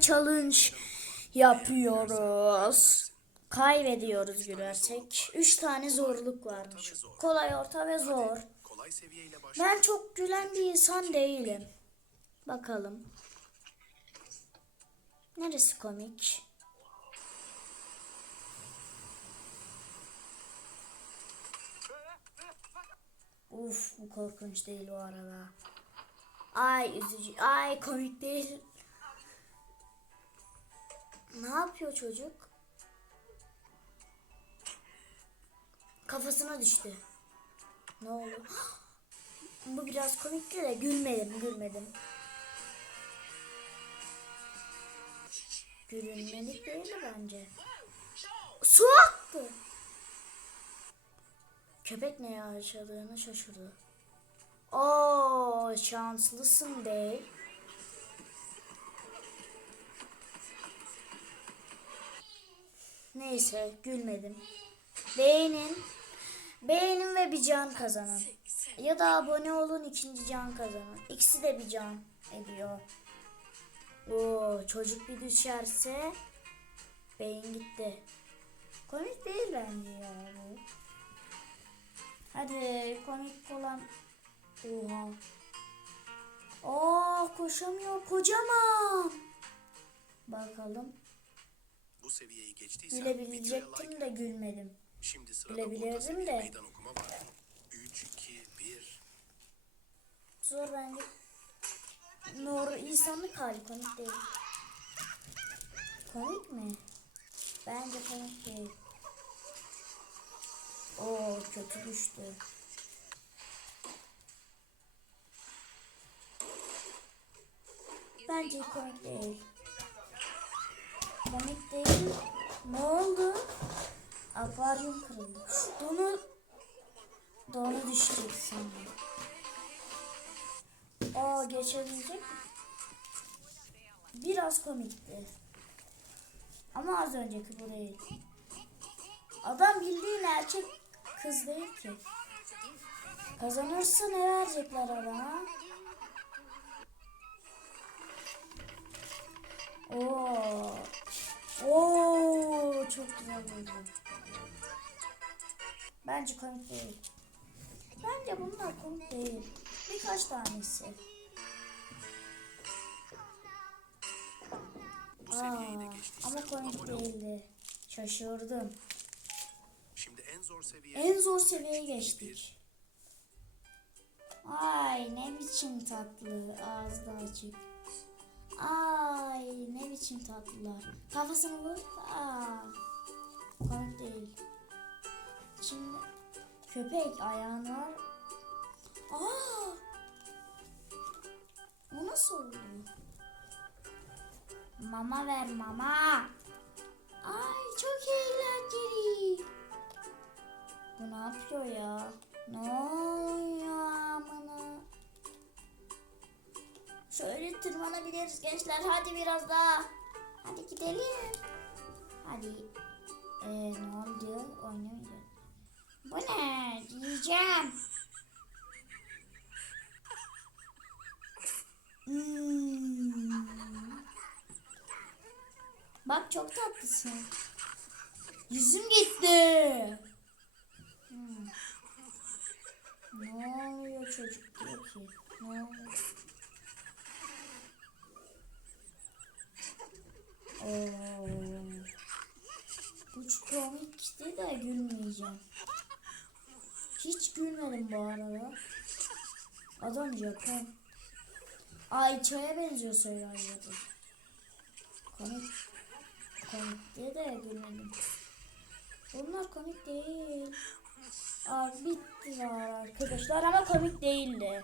challenge yapıyoruz. Kaybediyoruz gülersek. Üç tane zorluk varmış. Kolay, orta ve zor. Ben çok gülen bir insan değilim. Bakalım. Neresi komik? Uf bu korkunç değil o arada. Ay üzücü. Ay komik değil. Ne yapıyor çocuk? Kafasına düştü. Ne oldu? Bu biraz komikti de gülmedim, gülmedim. Gülünmelik değildi bence. Su attı. Köpek ne yaşadığını şaşırdı. Oo, şanslısın Dave. Neyse, gülmedim. Beğenin. Beğenin ve bir can kazanın. Ya da abone olun ikinci can kazanın. İkisi de bir can ediyor. Oo, çocuk bir düşerse beyin gitti. Komik değil bence ya bu. Hadi komik olan. Oha. Aa koşamıyor kocaman. Bakalım. Bu seviyeyi geçtiysen Gülebilecektim de gülmedim. Şimdi sırada orta seviye de. meydan okuma var. 3, 2, 1. Zor bence. Nur insanlık hali komik değil. Komik mi? Bence komik değil. Oo kötü düştü. Bence komik değil. Komik değil. Ne oldu? Akvaryum kırıldı. Donu Donu düşecek sanırım. Aa geçebilecek mi? Biraz komikti. Ama az önceki bu değil. Adam bildiğin erkek kız değil ki. Kazanırsa ne verecekler adama? Bence komik değil. Bence bunlar komik değil. Birkaç tanesi. Aa, ama komik değildi. Şaşırdım. Şimdi en zor seviye. En zor seviyeye geçtik. Ay ne biçim tatlı. Ağzı da açık. Ay ne biçim tatlılar. Kafasını vur. Aa, komik değil. Şimdi köpek ayağını var. Aa! O nasıl oldu? Mama ver mama. Ay çok eğlenceli. Bu ne yapıyor ya? Ne oluyor amına? Şöyle tırmanabiliriz gençler. Hadi biraz daha. Hadi gidelim. Hadi. Ee, ne oldu? Oynamayacağız. Bu ne? Yiyeceğim. Hmm. Bak çok tatlısın. Yüzüm gitti. Hmm. Ne oluyor çocuk diyor ki? Ne oluyor? Oo. Çok komikti de gülmeyeceğim. Hiç gülmedim bu arada. Adam Japon. Ay çaya benziyor söylüyordu. Komik. Komik diye de gülmedim. Bunlar komik değil. Aa, bitti var arkadaşlar ama komik değildi.